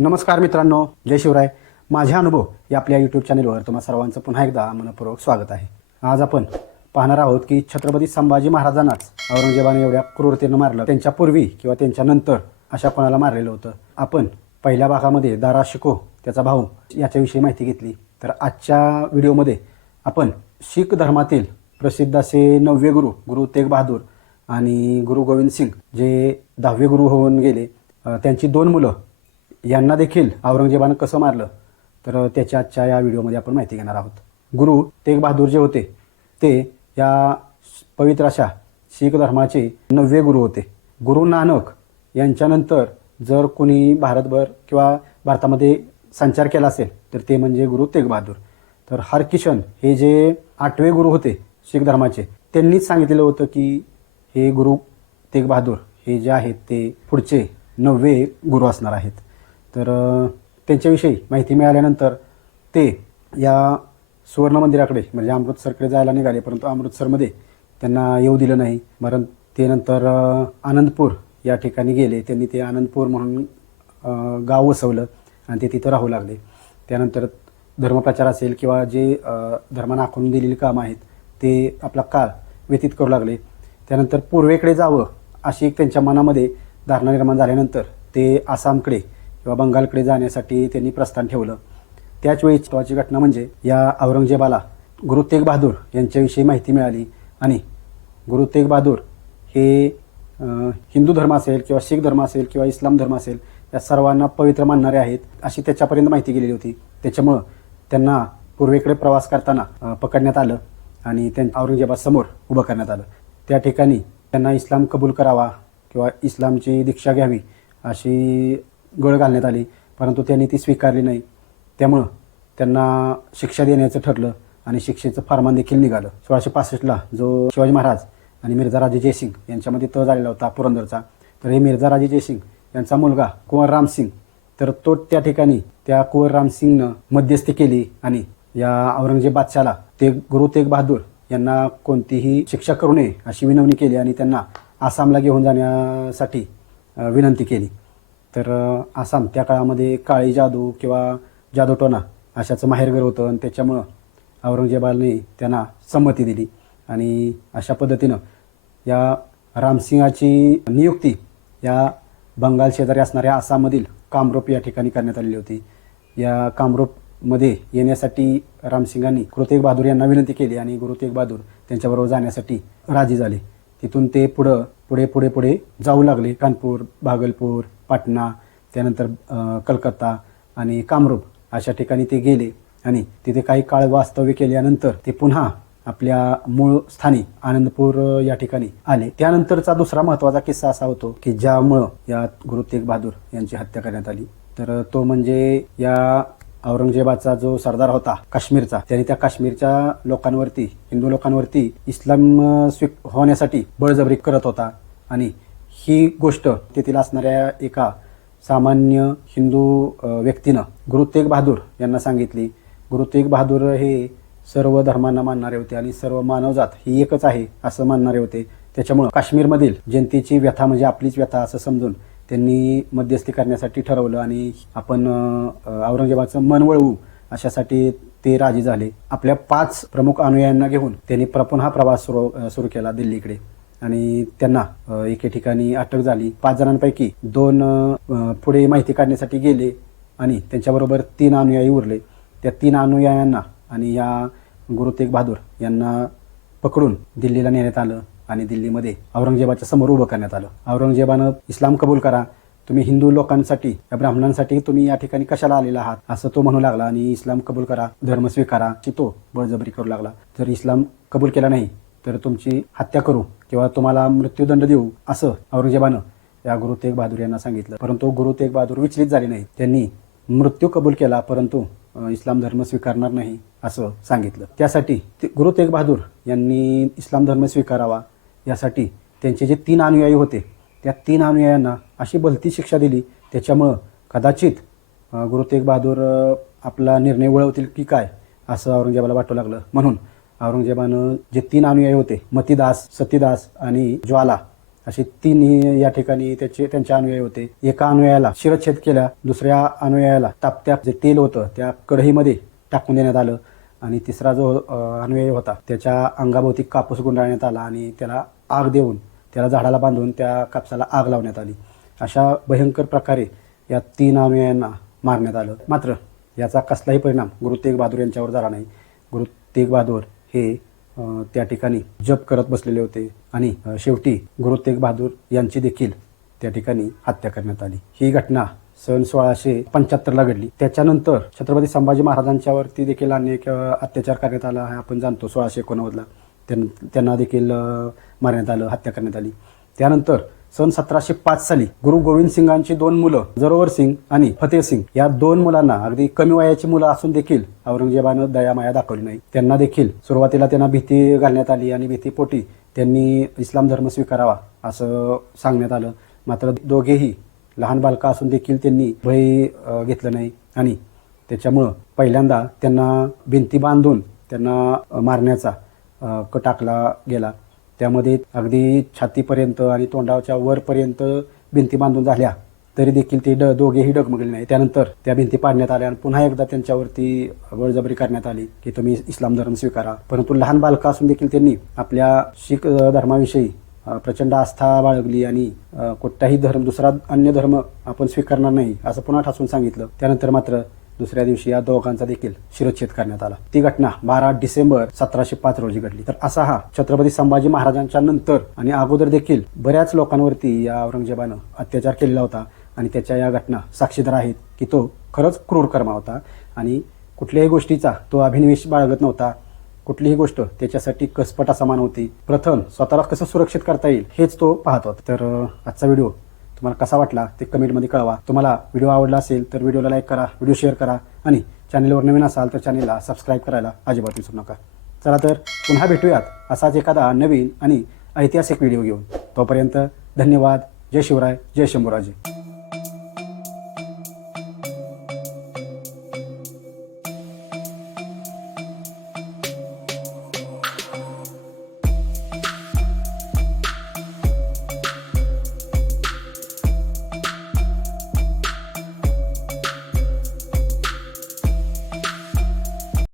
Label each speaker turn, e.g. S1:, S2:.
S1: नमस्कार मित्रांनो जय शिवराय. माझे अनुभव या आपल्या यूट्यूब चॅनलवर तुम्हा सर्वांचं पुन्हा एकदा मनपूर्वक स्वागत आहे. आज आपण पाहणार आहोत की छत्रपती संभाजी महाराजांनाच औरंगजेबाने एवढ्या क्रूरतेनं मारलं. त्यांच्या पूर्वी किंवा त्यांच्या नंतर अशा कोणाला मारलेलं होतं? आपण पहिल्या भागामध्ये दारा शिको त्याचा भाऊ याच्याविषयी माहिती घेतली. तर आजच्या व्हिडिओमध्ये आपण शीख धर्मातील प्रसिद्ध असे नववे गुरु गुरु तेग बहादूर आणि गुरु गोविंद सिंग जे दहावे गुरु होऊन गेले त्यांची दोन मुलं यांना देखील औरंगजेबानं कसं मारलं तर त्याच्या आजच्या या व्हिडिओमध्ये आपण माहिती घेणार आहोत. गुरु तेग बहादूर जे होते ते या पवित्र अशा शीख धर्माचे नववे गुरु होते. गुरु नानक यांच्यानंतर जर कोणी भारतभर किंवा भारतामध्ये संचार केला असेल तर ते म्हणजे गुरु तेग बहादूर तर हरकिशन हे जे आठवे गुरु होते शीख धर्माचे त्यांनीच सांगितलेलं होतं की हे गुरु तेग बहादूर हे जे आहेत ते पुढचे नववे गुरु असणार आहेत. तर त्यांच्याविषयी माहिती मिळाल्यानंतर ते या सुवर्ण मंदिराकडे म्हणजे अमृतसरकडे जायला निघाले परंतु अमृतसरमध्ये त्यांना येऊ दिलं नाही. कारण ते नंतर आनंदपूर या ठिकाणी गेले. त्यांनी ते आनंदपूर म्हणून गाव वसवलं आणि ते तिथं राहू लागले. त्यानंतर धर्मप्रचार असेल किंवा जे धर्मानं आखून दिलेली कामं आहेत ते आपला काळ व्यतीत करू लागले. त्यानंतर पूर्वेकडे जावं अशी एक त्यांच्या मनामध्ये धारणा निर्माण झाल्यानंतर ते आसामकडे किंवा बंगालकडे जाण्यासाठी त्यांनी प्रस्थान ठेवलं. त्याच वेळी महत्त्वाची घटना म्हणजे या औरंगजेबाला गुरु तेग बहादूर यांच्याविषयी माहिती मिळाली आणि गुरु तेग बहादूर हे हिंदू धर्म असेल किंवा शीख धर्म असेल किंवा इस्लाम धर्म असेल या सर्वांना पवित्र मानणारे आहेत अशी त्याच्यापर्यंत माहिती गेलेली होती. त्याच्यामुळं त्यांना पूर्वेकडे प्रवास करताना पकडण्यात आलं आणि त्यांच्या औरंगजेबासमोर उभं करण्यात आलं. त्या ठिकाणी त्यांना इस्लाम कबूल करावा किंवा इस्लामची दीक्षा घ्यावी अशी गळ घालण्यात आली परंतु त्यांनी ती स्वीकारली नाही. त्यामुळं त्यांना शिक्षा देण्याचं ठरलं आणि शिक्षेचं फार्मान देखील निघालं. सोळाशे पासष्टला जो शिवाजी महाराज आणि मिर्झाराजे जयसिंग यांच्यामध्ये तह झालेला होता पुरंदरचा तर हे मिर्झाराजे जयसिंग यांचा मुलगा कुंवर रामसिंग तर तो त्या ठिकाणी त्या कुंवर रामसिंगनं मध्यस्थी केली आणि या औरंगजेब बादशाला ते गुरु तेग बहादूर यांना कोणतीही शिक्षा करू नये अशी विनवणी केली आणि त्यांना आसामला घेऊन जाण्यासाठी विनंती केली. तर आसाम त्या काळामध्ये काळी जादू किंवा जादूटोना अशाचं माहेरघर होतं आणि त्याच्यामुळं औरंगजेबाने त्यांना संमती दिली. आणि अशा पद्धतीनं या रामसिंहाची नियुक्ती या बंगाल शेजारी असणाऱ्या आसाममधील कामरूप या ठिकाणी करण्यात आलेली होती. या कामरूपमध्ये येण्यासाठी रामसिंगांनी गुरु तेग बहादूर यांना विनंती केली आणि गुरु तेग बहादूर त्यांच्याबरोबर जाण्यासाठी राजी झाले. तिथून ते पुढं पुढे पुढे पुढे जाऊ लागले. कानपूर भागलपूर पाटणा त्यानंतर कलकत्ता आणि कामरूप अशा ठिकाणी ते गेले. आणि तिथे काही काळ वास्तव्य केल्यानंतर ते पुन्हा आपल्या मूळ स्थानी आनंदपूर या ठिकाणी आले. त्यानंतरचा दुसरा महत्त्वाचा किस्सा असा होतो की ज्यामुळं या गुरु तेग बहादूर यांची हत्या करण्यात आली. तर तो म्हणजे या औरंगजेबाचा जो सरदार होता काश्मीरचा त्याने त्या काश्मीरच्या लोकांवरती हिंदू लोकांवरती इस्लाम स्वी होण्यासाठी बळजबरी करत होता. आणि ही गोष्ट तेथील असणाऱ्या एका सामान्य हिंदू व्यक्तीनं गुरु तेग बहादूर यांना सांगितली. गुरु तेग बहादूर हे सर्व धर्मांना मानणारे होते आणि सर्व मानवजात ही एकच आहे असं मानणारे होते. त्याच्यामुळं काश्मीरमधील जनतेची व्यथा म्हणजे आपलीच व्यथा असं समजून त्यांनी मध्यस्थी करण्यासाठी ठरवलं आणि आपण औरंगजेबाचं मन वळवू अशासाठी ते राजी झाले. आपल्या पाच प्रमुख अनुयायांना घेऊन त्यांनी प्रपून हा प्रवास सुरू सुरू केला दिल्लीकडे. आणि त्यांना एके ठिकाणी अटक झाली. पाच जणांपैकी दोन पुढे माहिती काढण्यासाठी गेले आणि त्यांच्याबरोबर तीन अनुयायी उरले. त्या तीन अनुयायांना आणि या गुरु तेग बहादूर यांना पकडून दिल्लीला नेण्यात आलं. आणि दिल्लीमध्ये औरंगजेबाच्या समोर उभं करण्यात आलं. औरंगजेबानं इस्लाम कबूल करा. तुम्ही हिंदू लोकांसाठी या ब्राह्मणांसाठी तुम्ही या ठिकाणी कशाला आलेला आहात? असं तो म्हणू लागला आणि इस्लाम कबूल करा धर्म स्वीकारा की तो बळजबरी करू लागला. जर इस्लाम कबूल केला नाही तर तुमची हत्या करू किंवा तुम्हाला मृत्यूदंड देऊ असं औरंगजेबानं या गुरु तेग बहादूर यांना सांगितलं. परंतु गुरु तेग बहादूर विचलित झाले नाही त्यांनी मृत्यू कबूल केला परंतु इस्लाम धर्म स्वीकारणार नाही असं सांगितलं. त्यासाठी ते- गुरु तेग बहादूर यांनी इस्लाम धर्म स्वीकारावा. यासाठी त्यांचे जे तीन अनुयायी होते त्या तीन अनुयायांना अशी भलती शिक्षा दिली. त्याच्यामुळं कदाचित गुरु तेग बहादूर आपला निर्णय वळवतील की काय असं औरंगजेबाला वाटू लागलं. म्हणून औरंगजेबानं जे तीन अनुयायी होते मतीदास सतीदास आणि ज्वाला असे तीन या ठिकाणी त्याचे त्यांचे अनुयायी होते. एका अनुयायाला शिरच्छेद केला दुसऱ्या अनुयायाला तापत्या जे तेल होतं त्या कढईमध्ये टाकून देण्यात आलं आणि तिसरा जो अनुयायी होता त्याच्या अंगाभोवती कापूस गुंडाळण्यात आला आणि त्याला आग देऊन त्याला झाडाला बांधून त्या कापसाला आग लावण्यात आली. अशा भयंकर प्रकारे या तीन अनुयायांना मारण्यात आलं. मात्र याचा कसलाही परिणाम गुरु तेग बहादूर यांच्यावर झाला नाही. गुरु तेग बहादूर हे त्या ठिकाणी जप करत बसलेले होते आणि शेवटी गुरु तेग बहादूर यांची देखील त्या ठिकाणी हत्या करण्यात आली. ही घटना सन सोळाशे पंच्याहत्तरला घडली. त्याच्यानंतर छत्रपती संभाजी महाराजांच्यावरती देखील अनेक अत्याचार करण्यात आला हा आपण जाणतो सोळाशे एकोणनव्वदला. त्यांना देखील मारण्यात आलं हत्या करण्यात आली. त्यानंतर सन सतराशे पाच साली गुरु गोविंद सिंगांची दोन मुलं जरोवर सिंग आणि फतेह सिंग या दोन मुलांना अगदी कमी वयाची मुलं असून देखील औरंगजेबानं दयामाया दाखवली नाही. त्यांना देखील सुरुवातीला त्यांना भीती घालण्यात आली आणि भीतीपोटी त्यांनी इस्लाम धर्म स्वीकारावा असं सांगण्यात आलं. मात्र दोघेही लहान बालका असून देखील त्यांनी भय घेतलं नाही आणि त्याच्यामुळं पहिल्यांदा त्यांना भिंती बांधून त्यांना मारण्याचा क टाकला गेला. त्यामध्ये अगदी छातीपर्यंत आणि तोंडाच्या वरपर्यंत भिंती बांधून झाल्या. तरी देखील ते ड दोघेही डगमगले नाही त्यानंतर त्या भिंती पाडण्यात आल्या आणि पुन्हा एकदा त्यांच्यावरती बळजबरी करण्यात आली की तुम्ही इस्लाम धर्म स्वीकारा. परंतु लहान बालका असून देखील त्यांनी आपल्या शीख धर्माविषयी प्रचंड आस्था बाळगली आणि अ, कोणताही धर्म दुसरा अन्य धर्म आपण स्वीकारणार नाही असं पुन्हा ठासून सांगितलं. त्यानंतर मात्र दुसऱ्या दिवशी या दोघांचा देखील शिरच्छेद करण्यात आला. ती घटना बारा डिसेंबर सतराशे पाच रोजी घडली. तर असा हा छत्रपती संभाजी महाराजांच्या नंतर आणि अगोदर देखील बऱ्याच लोकांवरती या औरंगजेबानं अत्याचार केलेला होता आणि त्याच्या या घटना साक्षीदार आहेत की तो खरंच क्रूर कर्मा होता आणि कुठल्याही गोष्टीचा तो अभिनिवेश बाळगत नव्हता. कुठलीही गोष्ट त्याच्यासाठी कसपटा समान होती. प्रथम स्वतःला कसं सुरक्षित करता येईल हेच तो पाहत होता. तर आजचा व्हिडिओ तुम्हाला कसा वाटला ते कमेंटमध्ये कळवा. तुम्हाला व्हिडिओ आवडला असेल तर व्हिडिओला लाईक करा व्हिडिओ शेअर करा आणि चॅनेलवर नवीन असाल तर चॅनेलला सबस्क्राईब करायला अजिबात विसरू नका. चला तर पुन्हा भेटूयात असाच एखादा नवीन आणि ऐतिहासिक व्हिडिओ घेऊन. तोपर्यंत धन्यवाद. जय शिवराय जय शंभूराजे.